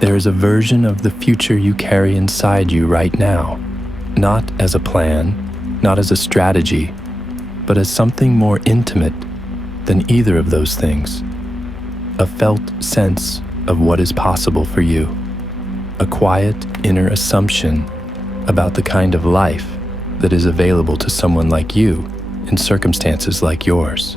There is a version of the future you carry inside you right now, not as a plan, not as a strategy, but as something more intimate than either of those things. A felt sense of what is possible for you. A quiet inner assumption about the kind of life that is available to someone like you in circumstances like yours.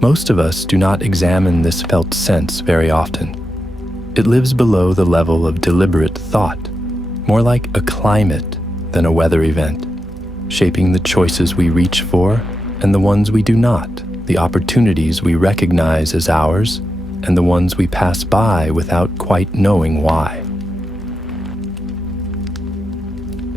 Most of us do not examine this felt sense very often. It lives below the level of deliberate thought, more like a climate than a weather event, shaping the choices we reach for and the ones we do not, the opportunities we recognize as ours and the ones we pass by without quite knowing why.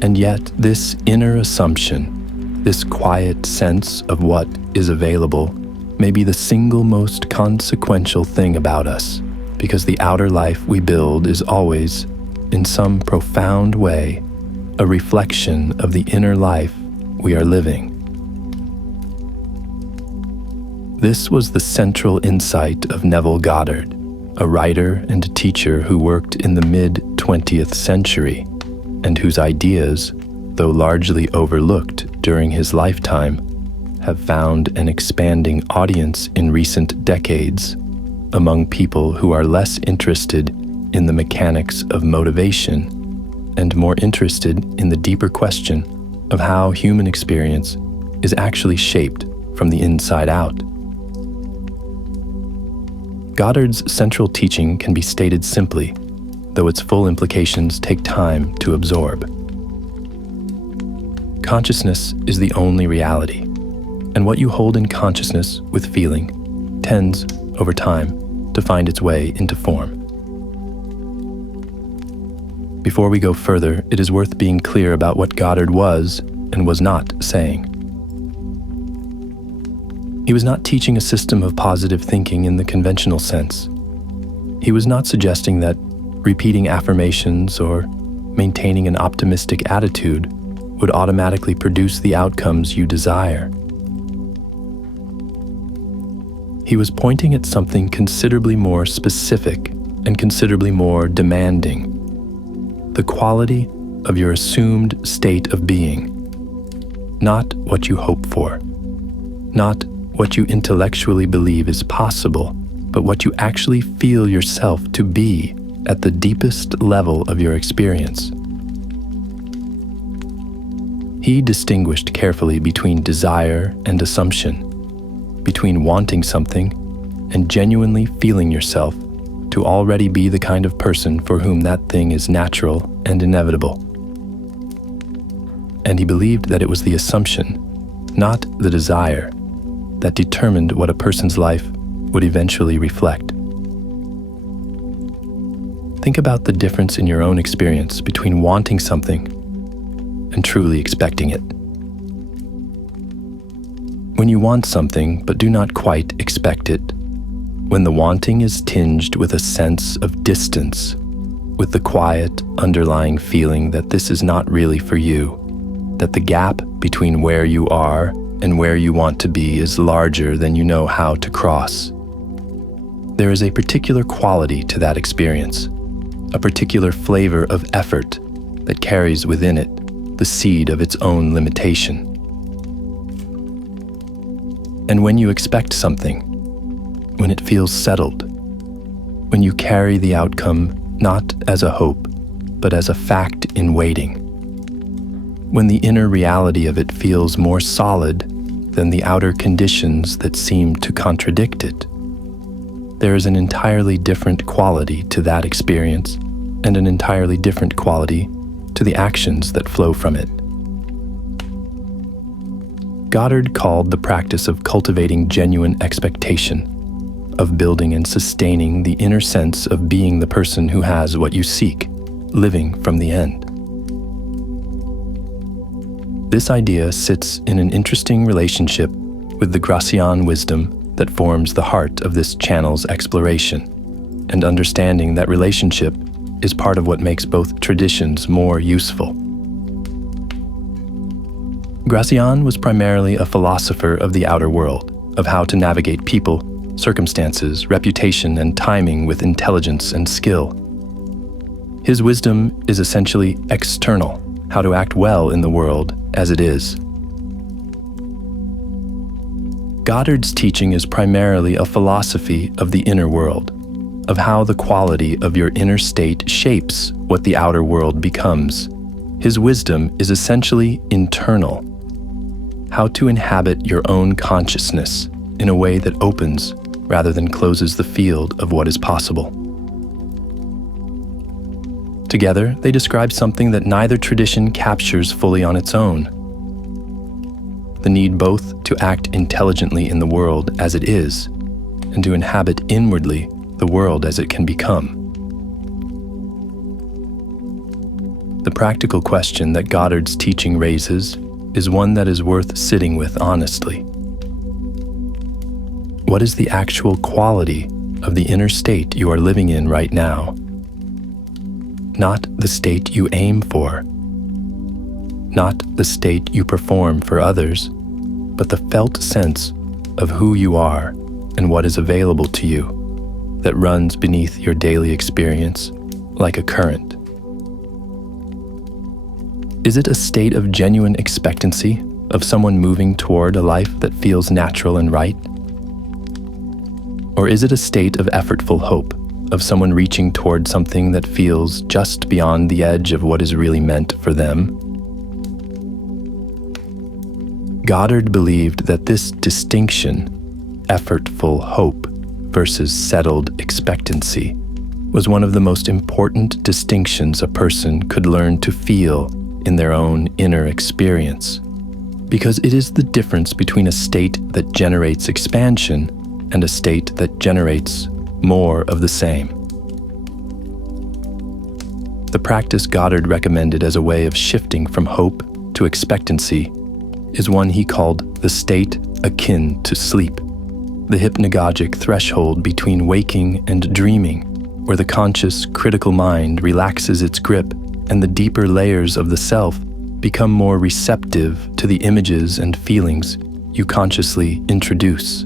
And yet, this inner assumption, this quiet sense of what is available, may be the single most consequential thing about us, because the outer life we build is always, in some profound way, a reflection of the inner life we are living. This was the central insight of Neville Goddard, a writer and a teacher who worked in the mid-20th century, and whose ideas, though largely overlooked during his lifetime, have found an expanding audience in recent decades among people who are less interested in the mechanics of motivation and more interested in the deeper question of how human experience is actually shaped from the inside out. Goddard's central teaching can be stated simply, though its full implications take time to absorb. Consciousness is the only reality, and what you hold in consciousness with feeling tends, over time, to find its way into form. Before we go further, it is worth being clear about what Goddard was and was not saying. He was not teaching a system of positive thinking in the conventional sense. He was not suggesting that repeating affirmations or maintaining an optimistic attitude would automatically produce the outcomes you desire. He was pointing at something considerably more specific and considerably more demanding. The quality of your assumed state of being. Not what you hope for. Not what you intellectually believe is possible, but what you actually feel yourself to be at the deepest level of your experience. He distinguished carefully between desire and assumption, between wanting something and genuinely feeling yourself to already be the kind of person for whom that thing is natural and inevitable. And he believed that it was the assumption, not the desire, that determined what a person's life would eventually reflect. Think about the difference in your own experience between wanting something and truly expecting it. When you want something but do not quite expect it, when the wanting is tinged with a sense of distance, with the quiet underlying feeling that this is not really for you, that the gap between where you are and where you want to be is larger than you know how to cross. There is a particular quality to that experience, a particular flavor of effort that carries within it the seed of its own limitation. And when you expect something, when it feels settled, when you carry the outcome not as a hope, but as a fact in waiting, when the inner reality of it feels more solid than the outer conditions that seem to contradict it, there is an entirely different quality to that experience and an entirely different quality to the actions that flow from it. Goddard called the practice of cultivating genuine expectation, of building and sustaining the inner sense of being the person who has what you seek, living from the end. This idea sits in an interesting relationship with the Gracian wisdom that forms the heart of this channel's exploration, and understanding that relationship is part of what makes both traditions more useful. Gracian was primarily a philosopher of the outer world, of how to navigate people circumstances, reputation, and timing with intelligence and skill. His wisdom is essentially external, how to act well in the world as it is. Goddard's teaching is primarily a philosophy of the inner world, of how the quality of your inner state shapes what the outer world becomes. His wisdom is essentially internal, how to inhabit your own consciousness in a way that opens rather than closes the field of what is possible. Together, they describe something that neither tradition captures fully on its own: the need both to act intelligently in the world as it is and to inhabit inwardly the world as it can become. The practical question that Goddard's teaching raises is one that is worth sitting with honestly. What is the actual quality of the inner state you are living in right now? Not the state you aim for, not the state you perform for others, but the felt sense of who you are and what is available to you that runs beneath your daily experience like a current. Is it a state of genuine expectancy of someone moving toward a life that feels natural and right? Or is it a state of effortful hope, of someone reaching toward something that feels just beyond the edge of what is really meant for them? Goddard believed that this distinction, effortful hope versus settled expectancy, was one of the most important distinctions a person could learn to feel in their own inner experience, because it is the difference between a state that generates expansion and a state that generates more of the same. The practice Goddard recommended as a way of shifting from hope to expectancy is one he called the state akin to sleep, the hypnagogic threshold between waking and dreaming, where the conscious, critical mind relaxes its grip and the deeper layers of the self become more receptive to the images and feelings you consciously introduce.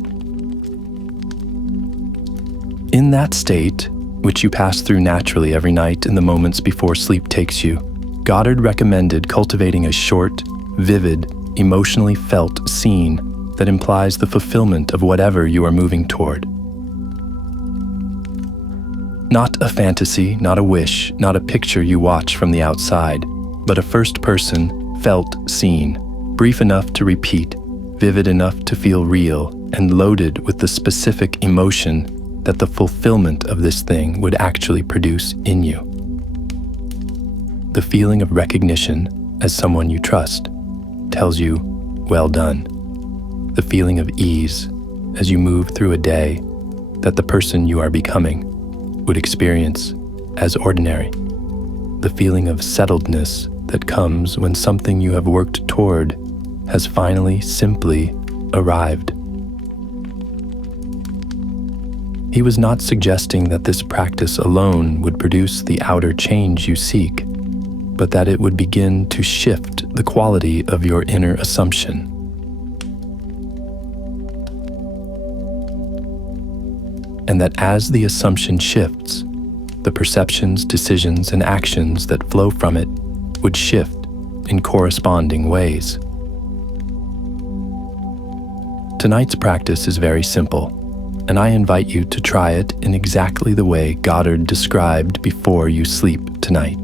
In that state, which you pass through naturally every night in the moments before sleep takes you, Goddard recommended cultivating a short, vivid, emotionally felt scene that implies the fulfillment of whatever you are moving toward. Not a fantasy, not a wish, not a picture you watch from the outside, but a first-person, felt scene, brief enough to repeat, vivid enough to feel real, and loaded with the specific emotion that the fulfillment of this thing would actually produce in you. The feeling of recognition as someone you trust tells you, well done. The feeling of ease as you move through a day that the person you are becoming would experience as ordinary. The feeling of settledness that comes when something you have worked toward has finally simply arrived. He was not suggesting that this practice alone would produce the outer change you seek, but that it would begin to shift the quality of your inner assumption. And that as the assumption shifts, the perceptions, decisions, and actions that flow from it would shift in corresponding ways. Tonight's practice is very simple, and I invite you to try it in exactly the way Goddard described before you sleep tonight.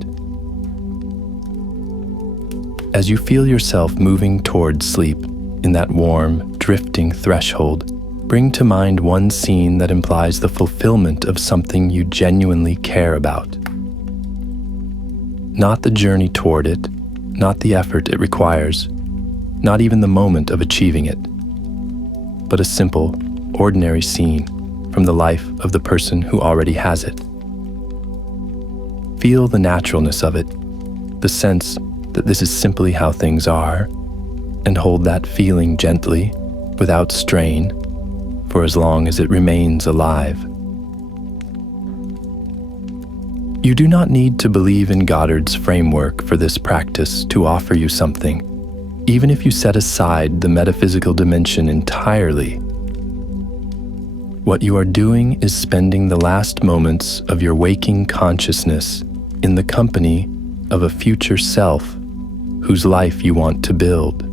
As you feel yourself moving toward sleep in that warm, drifting threshold, bring to mind one scene that implies the fulfillment of something you genuinely care about. Not the journey toward it, not the effort it requires, not even the moment of achieving it, but a simple, ordinary scene from the life of the person who already has it. Feel the naturalness of it, the sense that this is simply how things are, and hold that feeling gently, without strain, for as long as it remains alive. You do not need to believe in Goddard's framework for this practice to offer you something, even if you set aside the metaphysical dimension entirely. What you are doing is spending the last moments of your waking consciousness in the company of a future self whose life you want to build.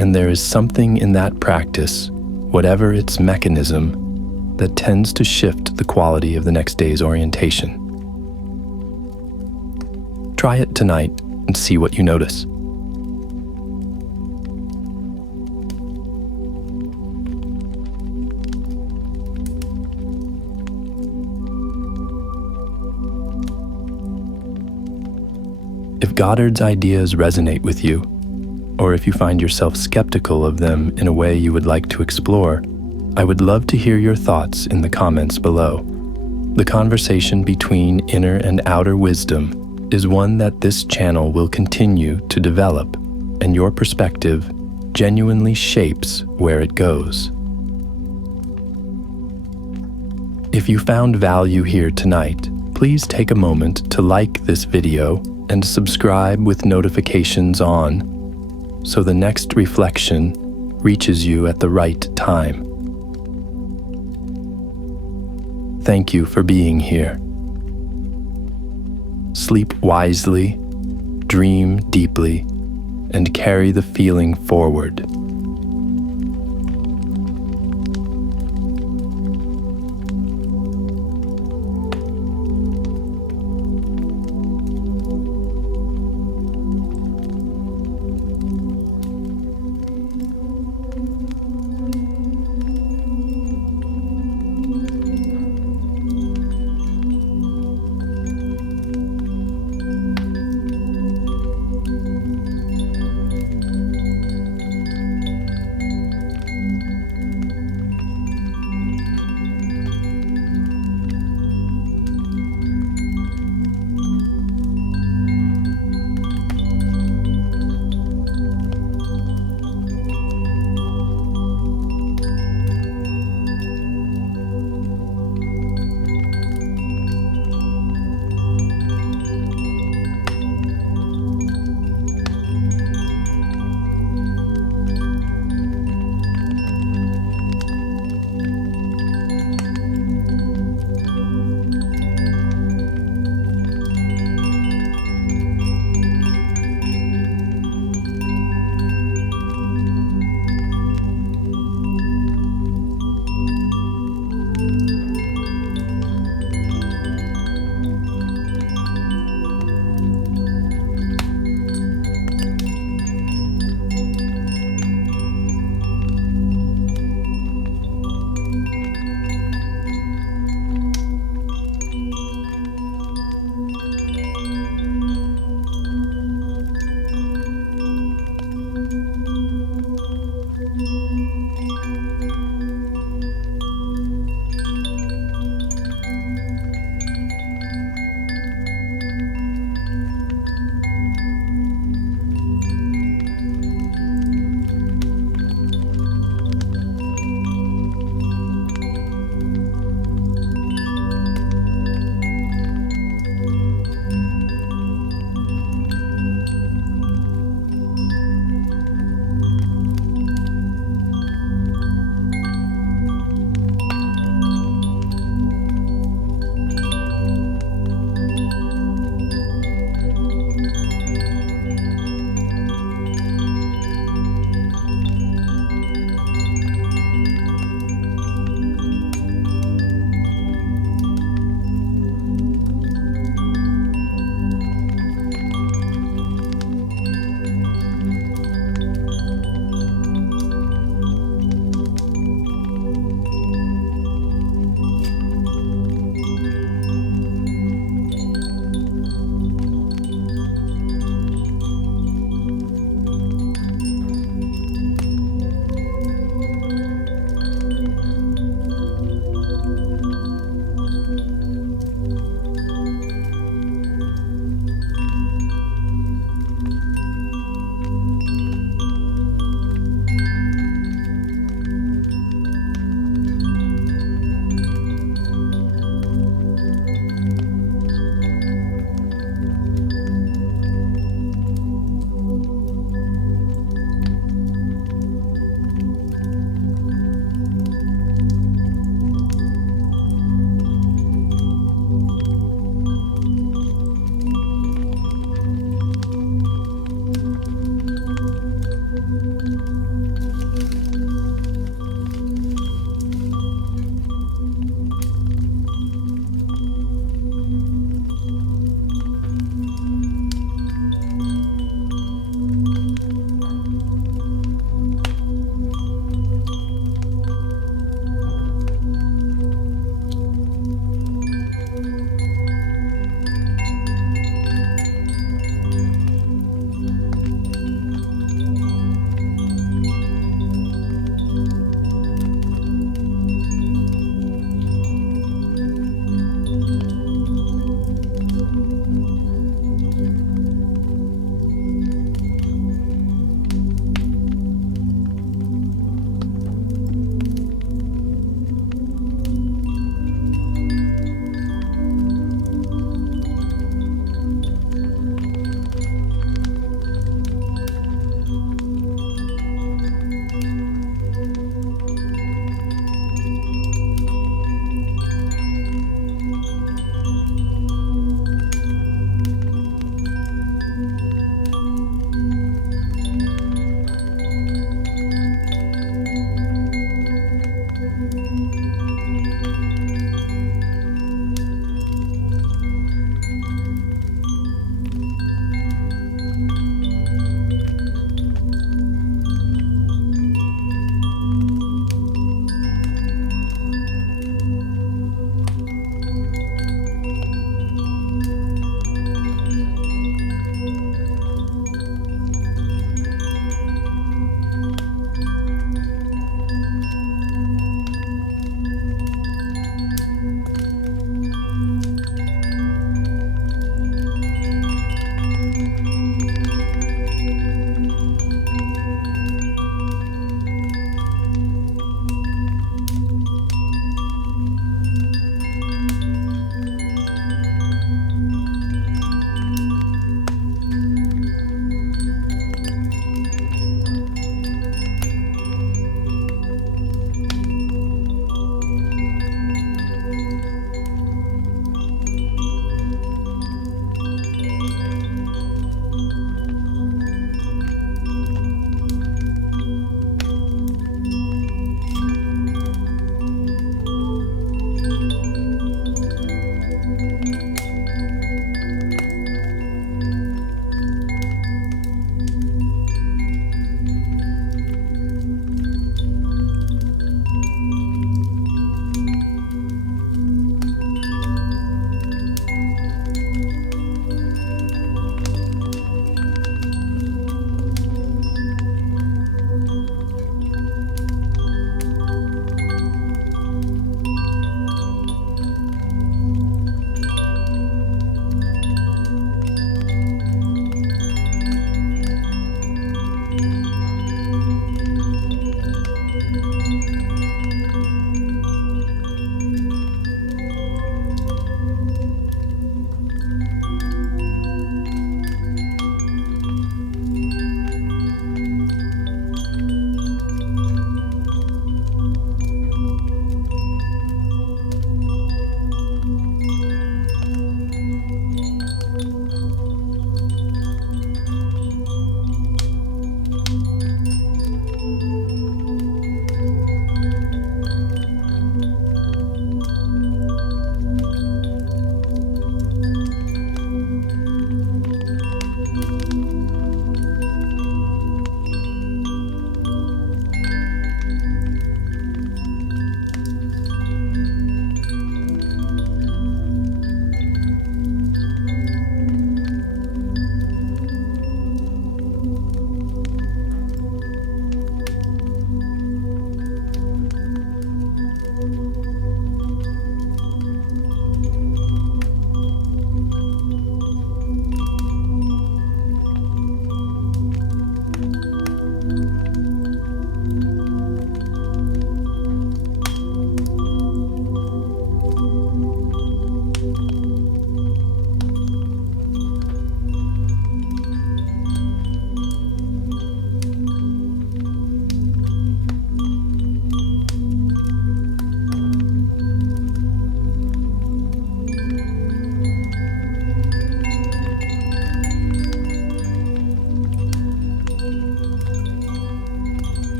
And there is something in that practice, whatever its mechanism, that tends to shift the quality of the next day's orientation. Try it tonight and see what you notice. If Goddard's ideas resonate with you, or if you find yourself skeptical of them in a way you would like to explore, I would love to hear your thoughts in the comments below. The conversation between inner and outer wisdom is one that this channel will continue to develop, and your perspective genuinely shapes where it goes. If you found value here tonight, please take a moment to like this video and subscribe with notifications on, so the next reflection reaches you at the right time. Thank you for being here. Sleep wisely, dream deeply, and carry the feeling forward.